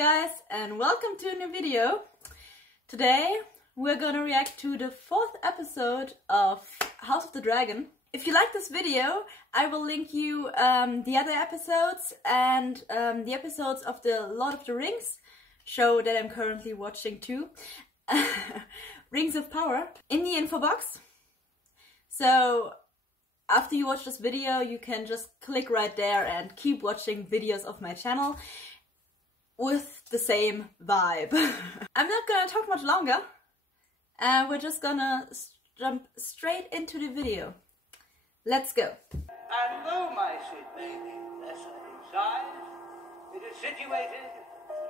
guys, and welcome to a new video. Today we're gonna react to the 4th episode of House of the Dragon. If you like this video, I will link you the other episodes and the episodes of the Lord of the Rings show that I'm currently watching too. Rings of Power in the info box. So after you watch this video, you can just click right there and keep watching videos of my channel with the same vibe. I'm not gonna talk much longer. We're just gonna jump straight into the video. Let's go. And though my sweet baby is lesser in size, it is situated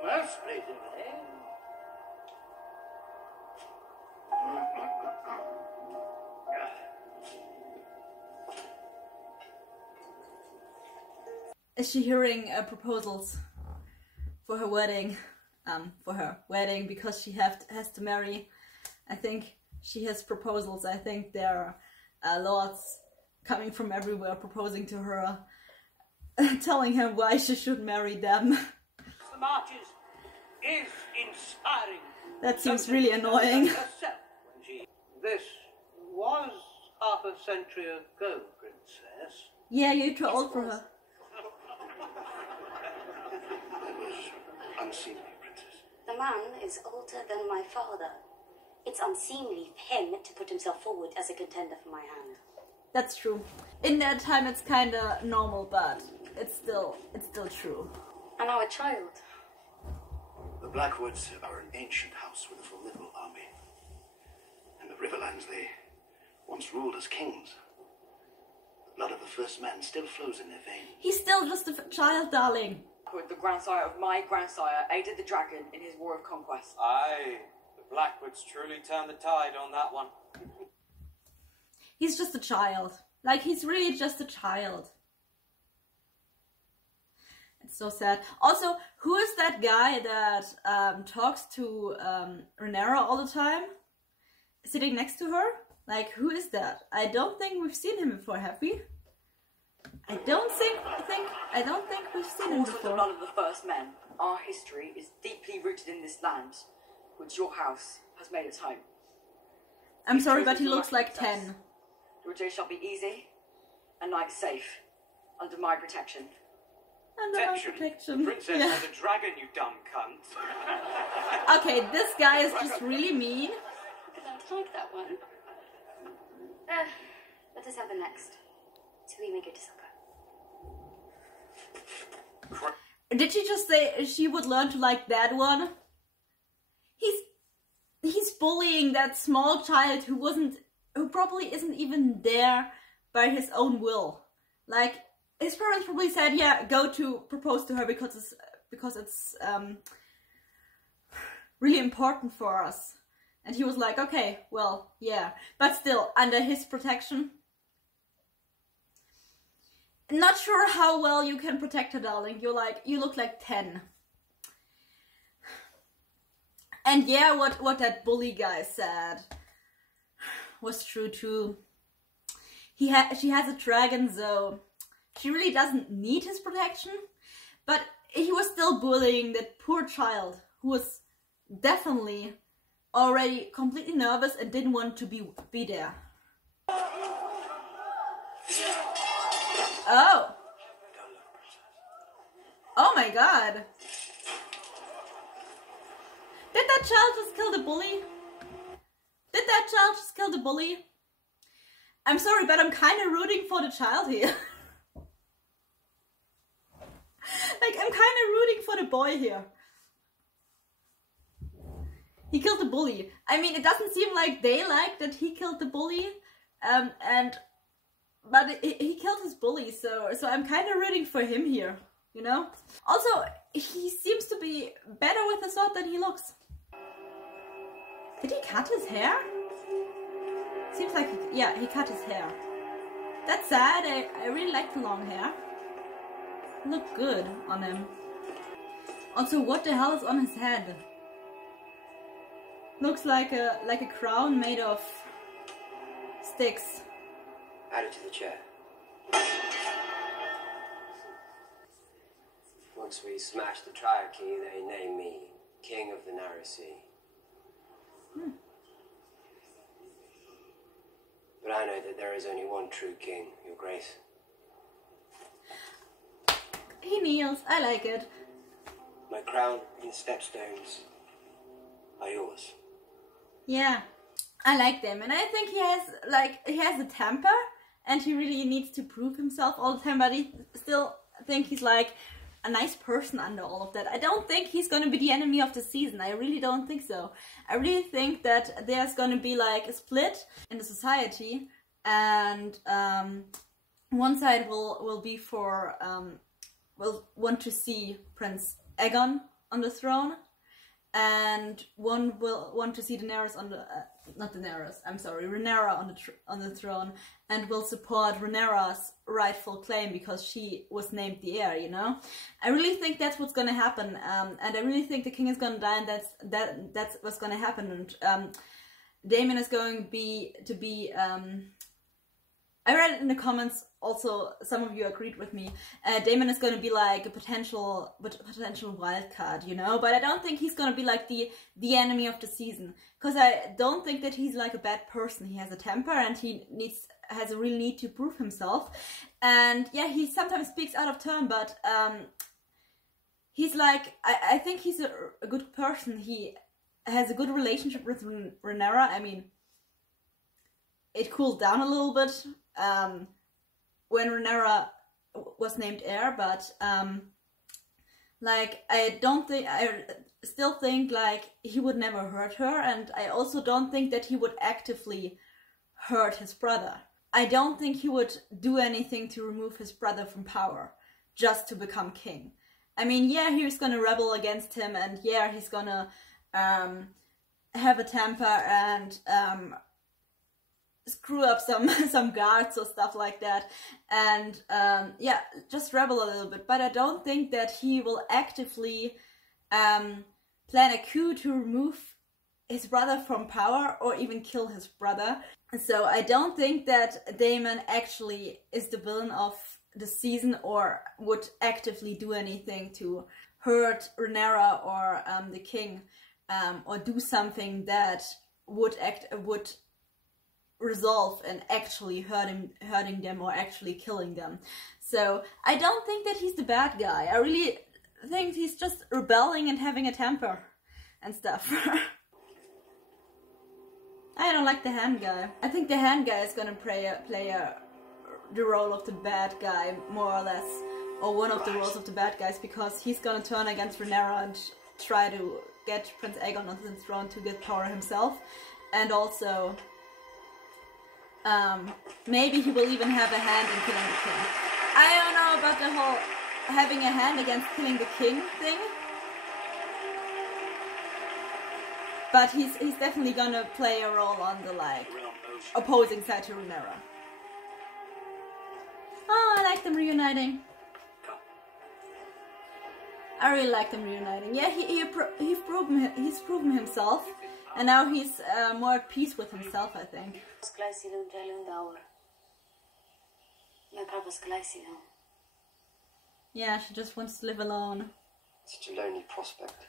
most pleasingly. Is she hearing proposals for her wedding? Because she has to marry. I think she has proposals. I think there are lords coming from everywhere proposing to her, telling her why she should marry them. The marches is inspiring. That seems really annoying. This was half a century ago, Princess. Yeah, you're too old for her. That was unseemly, Princess. The man is older than my father. It's unseemly for him to put himself forward as a contender for my hand. That's true. In that time it's kinda normal, but it's still true. And now a child. The Blackwoods are an ancient house with a formidable army. And the Riverlands they once ruled as kings. The blood of the first man still flows in their veins. He's still just a child, darling. The grandsire of my grandsire aided the dragon in his war of conquest. Aye, the Blackwoods truly turned the tide on that one. He's just a child. Like, he's really just a child. It's so sad. Also, who is that guy that talks to Rhaenyra all the time? Sitting next to her? Like, who is that? I don't think we've seen him before, have we? I don't think we've seen him Because of the before. blood of the first men, our history is deeply rooted in this land, which your house has made its home. I'm sorry, but he looks like 10. Your day shall be easy, and night safe, under my protection. Under my protection. Princess Yeah. and the dragon, you dumb cunt. Okay, this guy is just really mean. I don't like that one. Let us have the next. So we may go to supper. Did she just say she would learn to like that one? He's bullying that small child who probably isn't even there by his own will. Like, his parents probably said, yeah, go to propose to her because it's really important for us. And he was like, okay, well, yeah. But still, under his protection. Not sure how well you can protect her, darling. You look like 10. And yeah, what that bully guy said was true too. She has a dragon, so she really doesn't need his protection. But he was still bullying that poor child who was definitely already completely nervous and didn't want to be there. Oh. Oh my god. Did that child just kill the bully? Did that child just kill the bully? I'm sorry, but I'm kind of rooting for the child here. Like, I'm kind of rooting for the boy here. He killed the bully. I mean, it doesn't seem like they like that he killed the bully. But he killed his bully, so I'm kind of rooting for him here, you know? Also, he seems to be better with the sword than he looks. Did he cut his hair? Seems like, he cut his hair. That's sad. I really like the long hair. Look good on him. Also, what the hell is on his head? Looks like a crown made of sticks. Add it to the chair. Once we smash the Triarchy, they name me King of the Narrow Sea. But I know that there is only one true king, Your Grace. He kneels. I like it. My crown and stepstones are yours. Yeah, I like them, and I think he has a temper, and he really needs to prove himself all the time. But I still think he's like a nice person under all of that. I don't think he's gonna be the enemy of the season. I really don't think so. I really think that there's gonna be like a split in the society, and one side will be for will want to see Prince Aegon on the throne, and one will want to see Daenerys on the Rhaenyra on the throne, and will support Rhaenyra's rightful claim because she was named the heir. You know, I really think that's what's gonna happen, and I really think the king is gonna die, and that's what's gonna happen. And Daemon is going to be. I read it in the comments. Also, some of you agreed with me. Daemon is going to be like a potential wild card, you know. But I don't think he's going to be like the enemy of the season, because I don't think that he's like a bad person. He has a temper, and he has a real need to prove himself. And yeah, he sometimes speaks out of turn, but he's like I think he's a good person. He has a good relationship with Rhaenyra. I mean, it cooled down a little bit when Rhaenyra was named heir, but like I still think like he would never hurt her, and I also don't think that he would actively hurt his brother. I don't think he would do anything to remove his brother from power just to become king. I mean, yeah, he's gonna rebel against him, and yeah, he's gonna have a temper and screw up some guards or stuff like that, and yeah, just rebel a little bit. But I don't think that he will actively plan a coup to remove his brother from power or even kill his brother. So I don't think that Daemon actually is the villain of the season or would actively do anything to hurt Rhaenyra or the king, or do something that would resolve in actually hurting them or actually killing them. So I don't think that he's the bad guy. I really think he's just rebelling and having a temper and stuff. I don't like the hand guy. I think the hand guy is gonna play the role of the bad guy, more or less, or one of the roles of the bad guys, because he's gonna turn against Rhaenyra and try to get Prince Aegon on the throne to get power himself, and also maybe he will even have a hand in killing the king. I don't know about the whole having a hand against killing the king thing, but he's definitely gonna play a role on the like opposing side to Rhaenyra. Oh, I like them reuniting. I really like them reuniting. Yeah, he's proven himself, and now he's more at peace with himself, I think. Yeah, she just wants to live alone. Such a lonely prospect.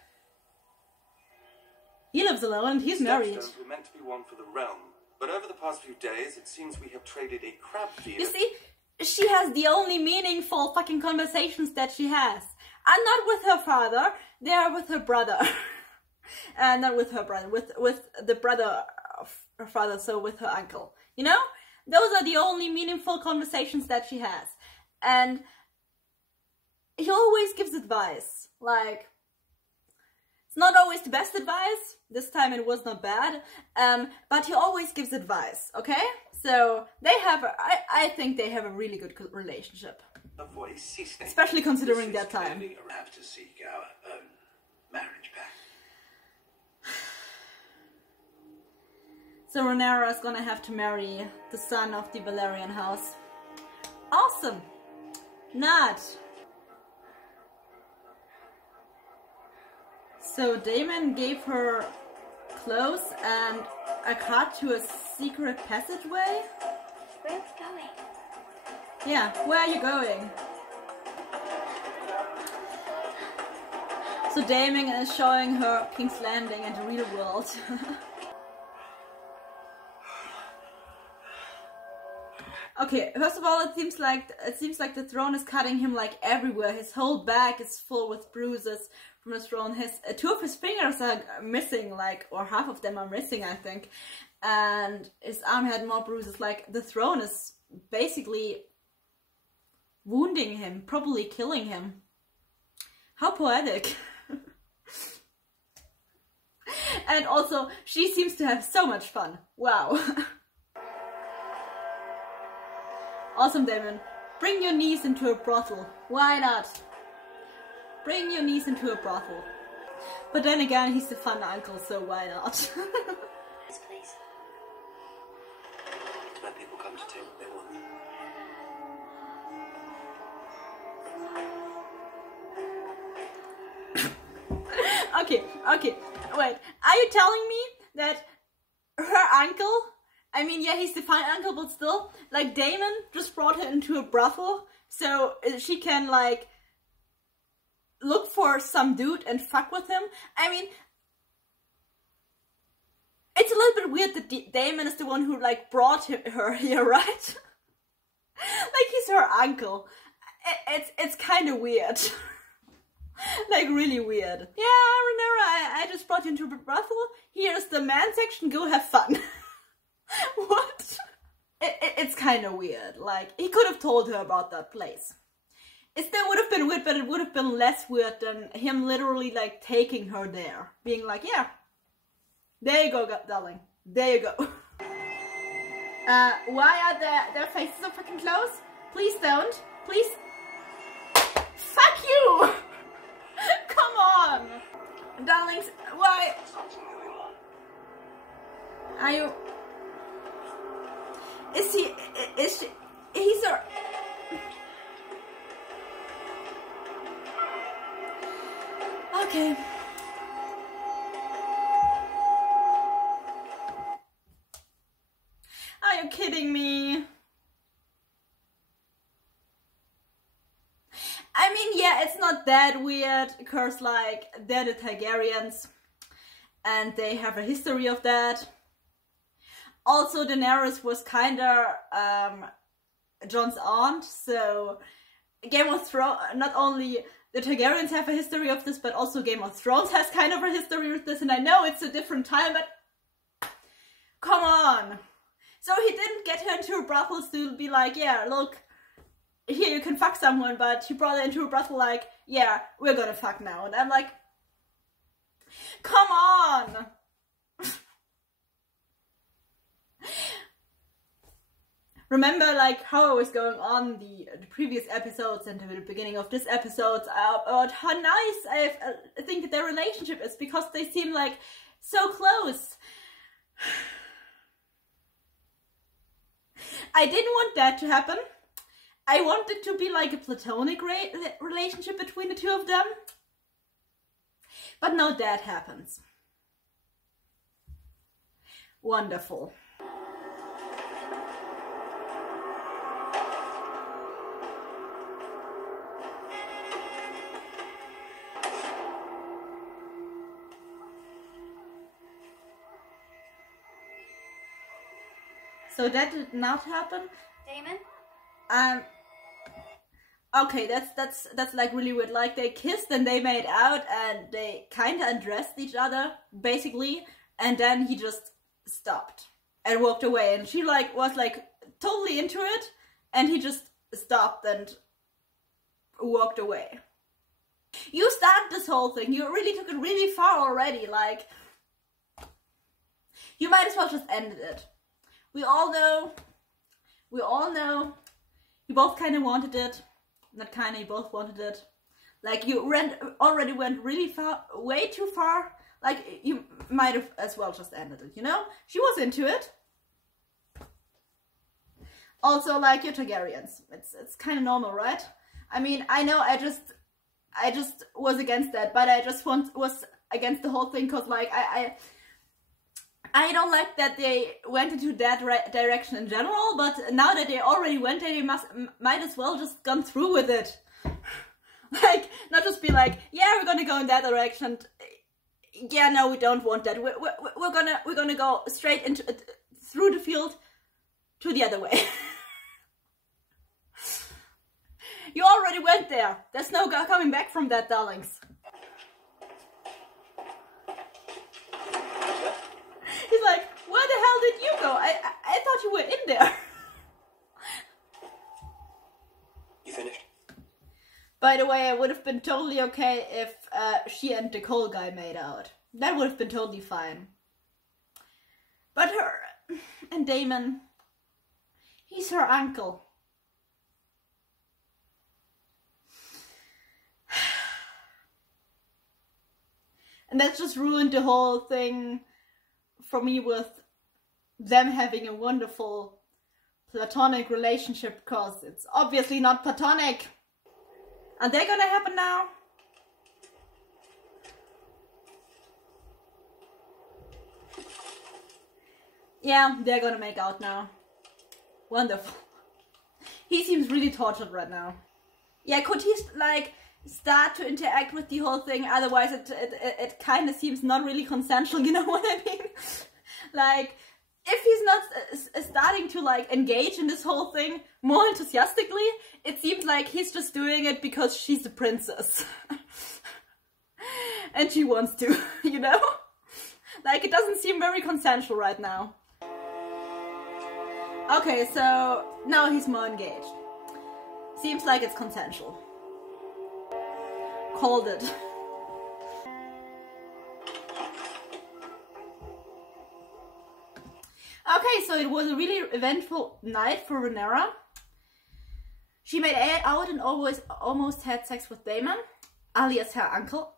He lives alone and he's married. Stepstones were meant to be one for the realm, but over the past few days, it seems we have traded a crab feeder. You see, she has the only meaningful fucking conversations that she has. And not with her father, they are with her brother. Not with her brother, with the brother of her father, so with her uncle. You know? Those are the only meaningful conversations that she has. And he always gives advice. Like, it's not always the best advice. This time it was not bad. But he always gives advice, okay? So they have, I think they have a really good relationship. Especially considering that time. We have to seek our own marriage back. So Rhaenyra is gonna have to marry the son of the Valerian house. Awesome! Not. So Daemon gave her clothes and a card to a secret passageway? Where are we going? Yeah, where are you going? So Daemon is showing her King's Landing and the real world. Okay, first of all, it seems like the throne is cutting him like everywhere. His whole back is full with bruises from the throne. His two of his fingers are missing, like, or half of them are missing, I think. And his arm had more bruises. Like, the throne is basically wounding him, probably killing him. How poetic. And also, she seems to have so much fun. Wow. Awesome, Daemon. Bring your niece into a brothel. Why not? Bring your niece into a brothel. But then again, he's the fun uncle, so why not? Yes, please. It's where people come to take what they want. Okay, wait. Are you telling me that her uncle, I mean, yeah, he's the fine uncle, but still, like, Daemon just brought her into a brothel so she can, like, look for some dude and fuck with him? I mean, it's a little bit weird that Daemon is the one who, like, brought her here, right? Like, he's her uncle. It's kind of weird. Like, really weird. Yeah, Rhaenyra, I just brought you into a brothel. Here's the man section, go have fun. What? It's kind of weird. Like, he could have told her about that place. It still would have been weird, but it would have been less weird than him literally, like, taking her there. Being like, yeah, there you go, darling. There you go. Why are their faces so fucking close? Please don't. Please. Fuck you! Come on! Darlings, why? Are you... Is she... He's a... Okay. Are you kidding me? I mean, yeah, it's not that weird, because, like, they're the Targaryens, and they have a history of that. Also, Daenerys was kinda, Jon's aunt, so Game of Thrones, not only the Targaryens have a history of this, but also Game of Thrones has kind of a history with this, and I know it's a different time, but come on! So he didn't get her into a brothel to be like, yeah, look, here you can fuck someone, but he brought her into a brothel like, yeah, we're gonna fuck now. And I'm like, come on! Remember, like, how I was going on the previous episodes and the beginning of this episode about how nice I think that their relationship is, because they seem like so close. I didn't want that to happen. I wanted to be like a platonic relationship between the two of them. But no, that happens. Wonderful. So that did not happen. Daemon? Okay, that's like really weird. Like, they kissed and they made out and they kinda undressed each other, basically, and then he just stopped and walked away, and she like was like totally into it, and he just stopped and walked away. You started this whole thing, you really took it really far already, like, you might as well just ended it. We all know, you both kind of wanted it. Not kind of, you both wanted it. Like, you already went really far, way too far. Like, you might have as well just ended it, you know? She was into it. Also, like, you're Targaryens. It's kind of normal, right? I mean, I know I just was against that, but I just was against the whole thing, because, like, I don't like that they went into that direction in general, but now that they already went there, they might as well just gone through with it. Like, not just be like, yeah, we're gonna go in that direction. Yeah, no, we don't want that. We're gonna go straight into through the field to the other way. You already went there. There's no coming back from that, darlings. He's like, where the hell did you go? I thought you were in there. You finished? By the way, I would have been totally okay if she and the coal guy made out. That would have been totally fine. But her and Daemon, he's her uncle. And that just ruined the whole thing for me with them having a wonderful platonic relationship, because it's obviously not platonic. Are they gonna happen now? Yeah, they're gonna make out now. Wonderful. He seems really tortured right now. Yeah, could he, like, start to interact with the whole thing? Otherwise it kind of seems not really consensual, you know what I mean? Like, if he's not starting to, like, engage in this whole thing more enthusiastically, it seems like he's just doing it because she's the princess. And she wants to, you know? Like, it doesn't seem very consensual right now. Okay, so now he's more engaged. Seems like it's consensual. Called it. Okay, so it was a really eventful night for Rhaenyra. She made out and almost had sex with Daemon, alias her uncle.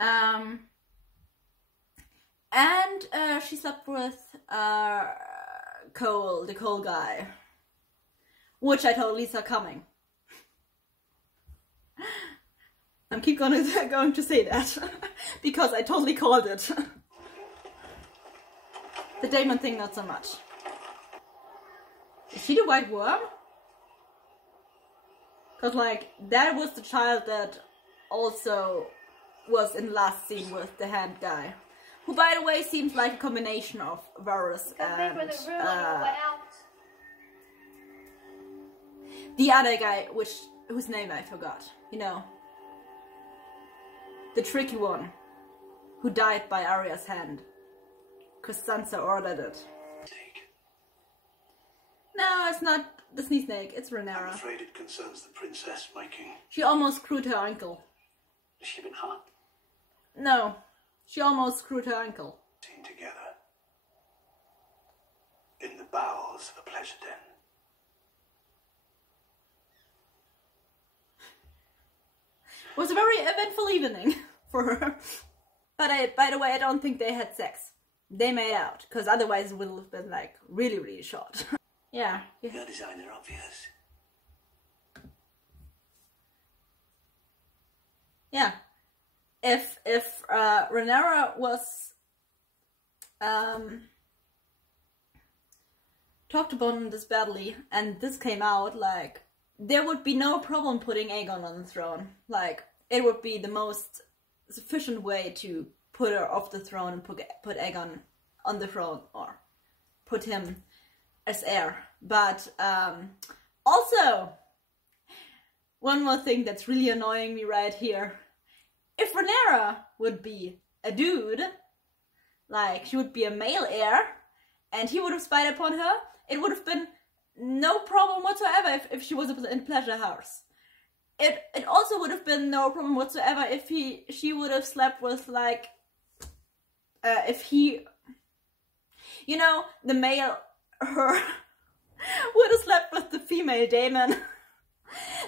And she slept with Cole, the Cole guy, which I totally saw coming. I'm going to say that because I totally called it. The Daemon thing, not so much. Is she the White Worm? Because, like, that was the child that also was in last scene with the hand guy. Who, by the way, seems like a combination of Varys and the other guy, whose name I forgot. You know, the tricky one, who died by Arya's hand, because Sansa ordered it. Snake. No, it's not the Sea Snake. It's I'm Rhaenyra. afraid it concerns the princess, my king. She almost screwed her uncle. Has she been harmed? No, she almost screwed her uncle. Seen together. In the bowels of a pleasure den. It was a very eventful evening for her. But by the way, I don't think they had sex. They made out, because otherwise it would have been, like, really, really short. Yeah. Your designer obvious. Yeah. If Rhaenyra was talked upon this badly and this came out, like, there would be no problem putting Aegon on the throne. Like, it would be the most sufficient way to put her off the throne and put Aegon on the throne, or put him as heir. But also, one more thing that's really annoying me right here. If Rhaenyra would be a dude, like, she would be a male heir, and he would have spied upon her, it would have been no problem whatsoever if she was in Pleasure House. It also would have been no problem whatsoever if she would have slept with, like, if he, you know, the male, her, would have slept with the female Daemon.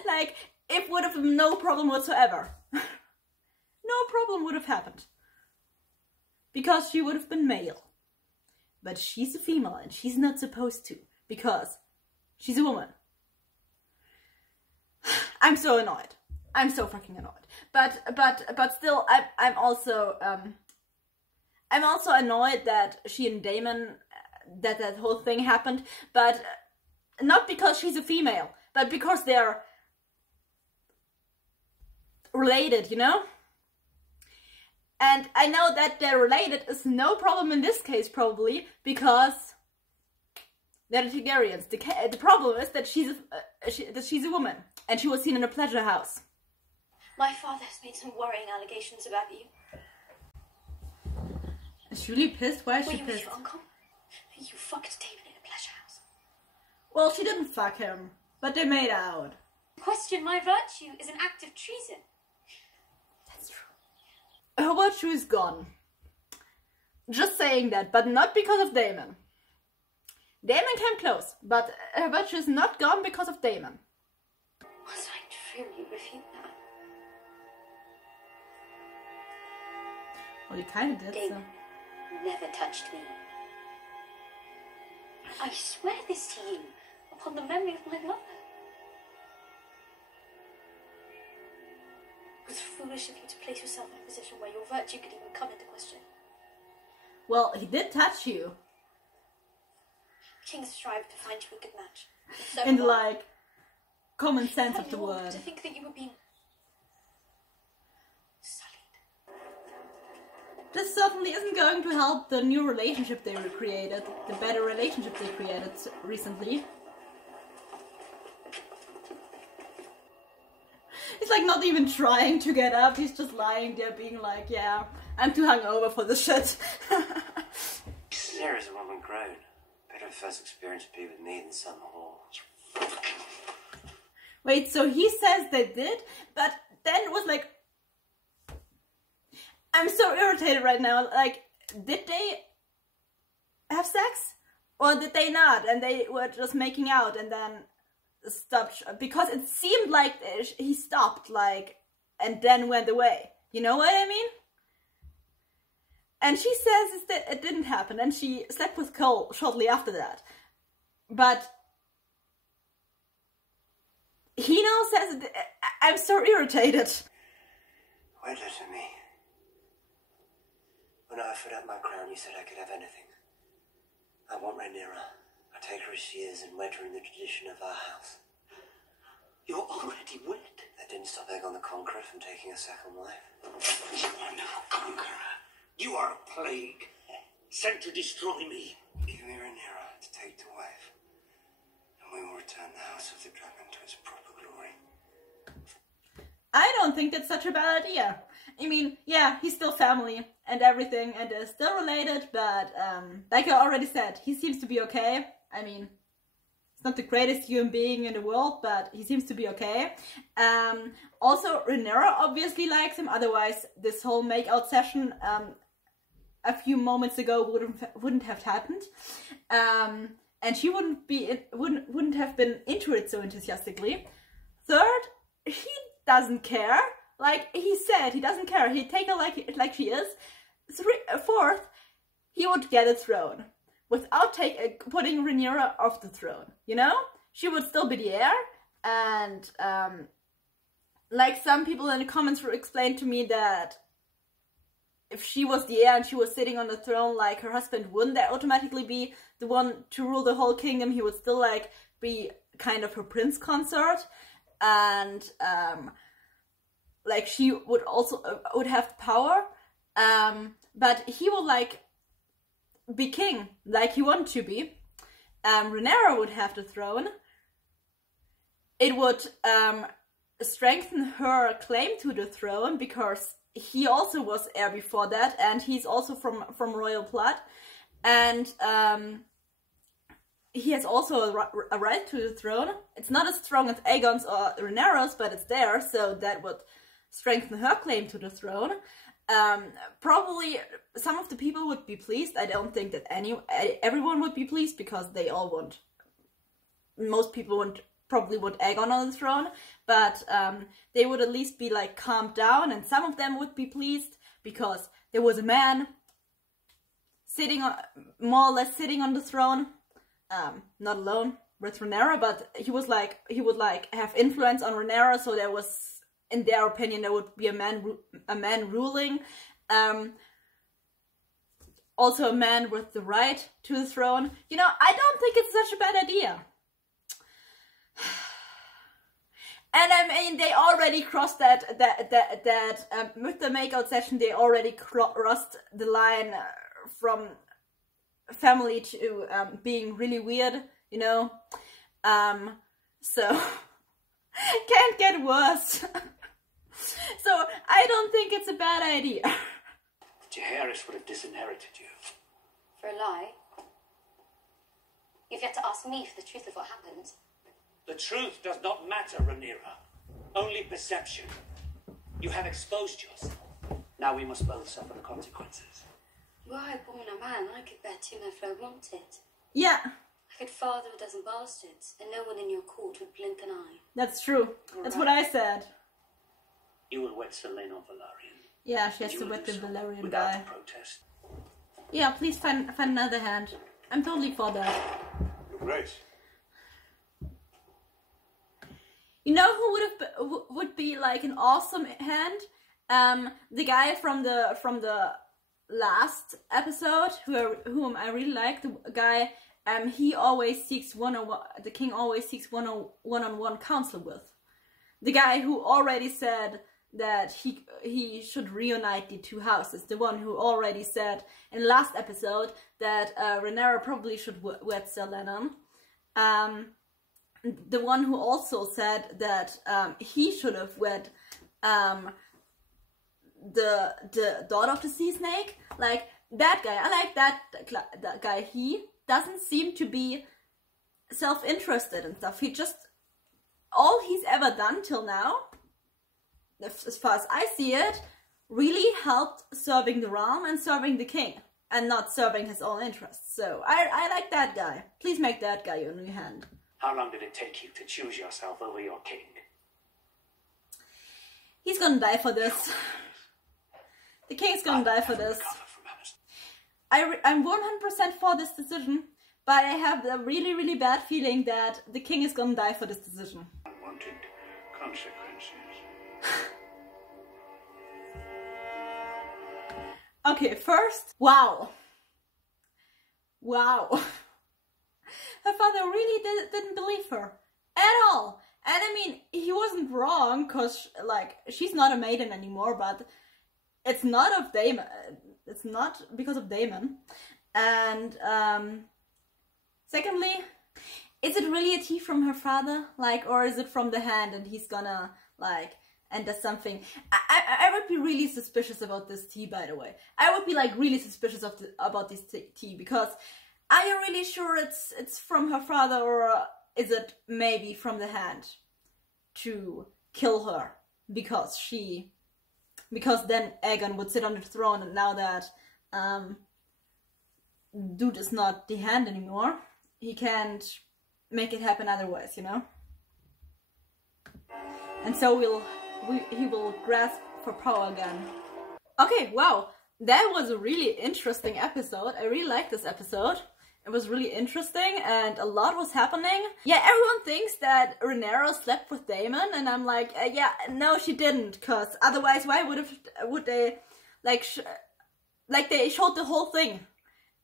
Like, it would have been no problem whatsoever. No problem would have happened. Because she would have been male. But she's a female and she's not supposed to. Because she's a woman. I'm so annoyed. I'm so fucking annoyed. But still, I'm also annoyed that she and Daemon, that whole thing happened. But not because she's a female, but because they're related, you know? And I know that they're related is no problem in this case, probably, because they're the Targaryens. The problem is that she's a woman, and she was seen in a pleasure house. My father has made some worrying allegations about you. Is she really pissed? Why is she Were pissed? you, Uncle? You fucked David in a pleasure house. Well, she didn't fuck him, but they made out. Question my virtue is an act of treason. That's true. Her virtue is gone. Just saying that, but not because of Daemon. Daemon came close, but her virtue is not gone because of Daemon. Was I true you refute that? Well, you kind of did, Daemon never touched me. I swear this to you, upon the memory of my mother. It was foolish of you to place yourself in a position where your virtue could even come into question. Well, he did touch you. Kings strive to find you a good match. So In the, like, common sense of the wrong word. to think that you were being sullied. This certainly isn't going to help the new relationship they created, the better relationship they created recently. He's like not even trying to get up, he's just lying there being like, yeah, I'm too hungover for this shit. Rhaenyra's a woman grown. Better her first experience be with me than some whore. Wait, so he says they did, but then it was like, I'm so irritated right now, like, did they have sex? Or did they not? And they were just making out and then stopped, because it seemed like he stopped, like, and then went away. You know what I mean? And she says that it didn't happen, and she slept with Cole shortly after that. But he now says, I'm so irritated. Wait, listen to me. When I offered up my crown, you said I could have anything. I want Rhaenyra. I take her as she is and wed her in the tradition of our house. You're already wed. That didn't stop Aegon the Conqueror from taking a second wife. You are no conqueror. You are a plague, sent to destroy me. Give me Rhaenyra to take to wife, and we will return the House of the Dragon to its proper glory. I don't think that's such a bad idea. I mean, yeah, he's still family and everything, and they're still related, but like I already said, he seems to be okay. I mean, he's not the greatest human being in the world, but he seems to be okay. Also, Rhaenyra obviously likes him, otherwise this whole make-out session a few moments ago wouldn't have happened. And she wouldn't have been into it so enthusiastically. Third, he doesn't care. Like he said, he doesn't care. He'd take her like she is. Fourth, he would get a throne without putting Rhaenyra off the throne. You know, she would still be the heir. And like some people in the comments explained to me that if she was the heir and she was sitting on the throne, like her husband wouldn't automatically be the one to rule the whole kingdom. He would still like be kind of her prince consort, and like she would also would have power, but he would like be king like he wanted to be. Rhaenyra would have the throne. It would strengthen her claim to the throne because he also was heir before that, and he's also from royal blood, and he has also a right to the throne. It's not as strong as Aegon's or Rhaenyra's, but it's there, so that would strengthen her claim to the throne. Probably some of the people would be pleased. I don't think that everyone would be pleased, because they all want, most people probably want Aegon on the throne, but they would at least be like calmed down, and some of them would be pleased because there was a man sitting on, more or less sitting on the throne, not alone with Rhaenyra, but he would like have influence on Rhaenyra, so there was, in their opinion, there would be a man ruling, also a man with the right to the throne. You know, I don't think it's such a bad idea. And I mean, they already crossed that with the makeout session. They already crossed the line from family to being really weird, you know. So can't get worse. So I don't think it's a bad idea. Jaehaerys would have disinherited you. For a lie? You've yet to ask me for the truth of what happened. The truth does not matter, Rhaenyra. Only perception. You have exposed yourself. Now we must both suffer the consequences. Were I born a man, I could bear two men if I wanted. Yeah. I could father a dozen bastards, and no one in your court would blink an eye. That's true. That's what I said. You will wed Selene or Velaryon. Yeah, she has to wed the Velaryon without guy. protest. Yeah, please find another hand. I'm totally for that. Your Grace. You know who would be like an awesome hand? The guy from the last episode, whom I really like, the guy. He always seeks the king always seeks one-on-one counsel with. The guy who already said that he should reunite the two houses. The one who already said in the last episode that Rhaenyra probably should wed Sir Lennon. The one who also said that he should have wed the daughter of the sea snake. Like that guy. I like that guy. He doesn't seem to be self-interested and stuff. He just, all he's ever done till now, as far as I see it, really helped serving the realm and serving the king, and not serving his own interests. So I like that guy. Please make that guy your new hand. How long did it take you to choose yourself over your king? He's gonna die for this. The king's gonna die for this. I'm 100% for this decision, but I have a really, really bad feeling that the king is gonna die for this decision. Unwanted consequences. Okay, first, wow. Her father really didn't believe her at all. And I mean, he wasn't wrong, because, like, she's not a maiden anymore, but it's not of Daemon. It's not because of Daemon. And, secondly, is it really a tea from her father? Like, or is it from the hand and he's gonna, like, and there's something... I would be really suspicious about this tea, by the way. I would be, like, really suspicious about this tea, because are you really sure it's from her father, or is it maybe from the hand to kill her? Because then Aegon would sit on the throne, and now that dude is not the hand anymore, he can't make it happen otherwise, you know? And so he will grasp for power again. Okay, wow, that was a really interesting episode. I really liked this episode. It was really interesting and a lot was happening. Yeah, everyone thinks that Rhaenyra slept with Daemon, and I'm like, yeah, no, she didn't, cause otherwise why would they, like they showed the whole thing,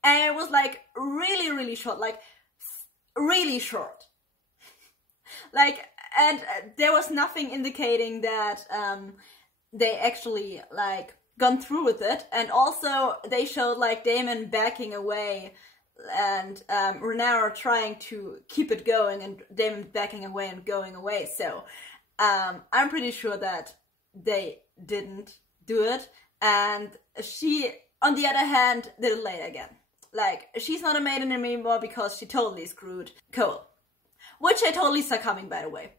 and it was like really, really short, like really short. Like, and there was nothing indicating that they actually like gone through with it, and also they showed like Daemon backing away and Rhaenyra trying to keep it going, and Daemon backing away and going away. So I'm pretty sure that they didn't do it, and she, on the other hand, did it later again. Like, she's not a maiden anymore because she totally screwed Cole, which I totally saw coming, by the way.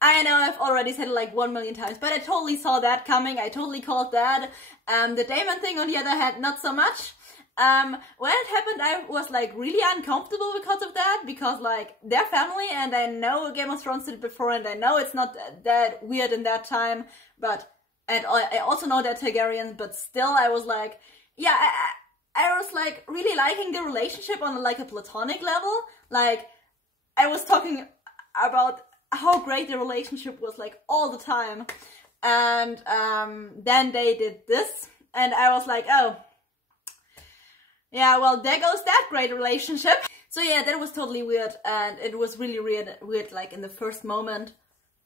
I know I've already said it like 1 million times, but I totally saw that coming. I totally called that. The Daemon thing, on the other hand, not so much. When it happened, I was like really uncomfortable because of that, because like they're family, and I know Game of Thrones did it before, and I know it's not that weird in that time, but and I also know they're Targaryens, but still I was like, yeah, I was like really liking the relationship on like a platonic level. Like, I was talking about how great the relationship was like all the time, and then they did this, and I was like, oh yeah, well, there goes that great relationship. So yeah, that was totally weird, and it was really weird like in the first moment,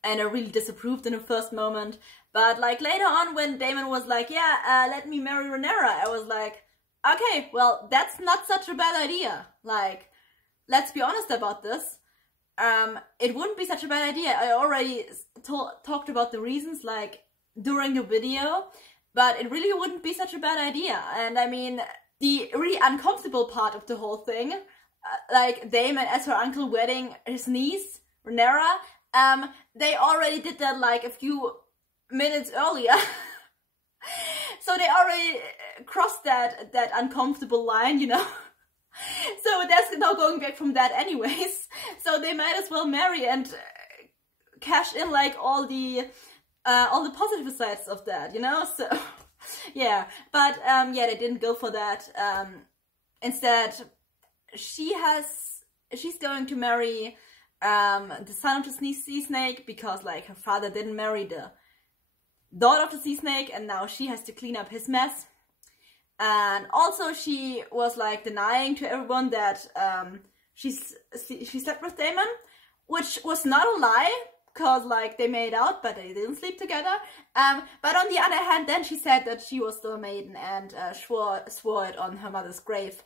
and I really disapproved in the first moment. But like later on, when Daemon was like, yeah, let me marry Rhaenyra, I was like, okay, well, that's not such a bad idea. Like, let's be honest about this. It wouldn't be such a bad idea. I already talked about the reasons, like, during the video, but it really wouldn't be such a bad idea. And I mean, the really uncomfortable part of the whole thing, like Daemon as her uncle wedding his niece, Rhaenyra, they already did that like a few minutes earlier. So they already crossed that uncomfortable line, you know. So there's no going back from that anyways. So they might as well marry and cash in like all the positive sides of that, you know. So yeah, but yeah, they didn't go for that. Instead, she's going to marry the son of the sea snake, because like her father didn't marry the daughter of the sea snake, and now she has to clean up his mess. And also she was like denying to everyone that she slept with Daemon, which was not a lie, because like they made out but they didn't sleep together. But on the other hand, then she said that she was still a maiden and swore it on her mother's grave.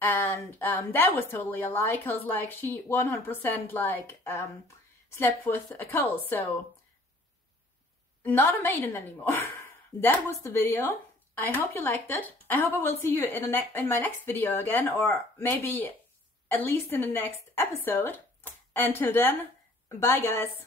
And that was totally a lie, because like she 100% like slept with a Cole, so not a maiden anymore. That was the video. I hope you liked it. I hope I will see you in my next video again, or maybe at least in the next episode. Until then, bye guys.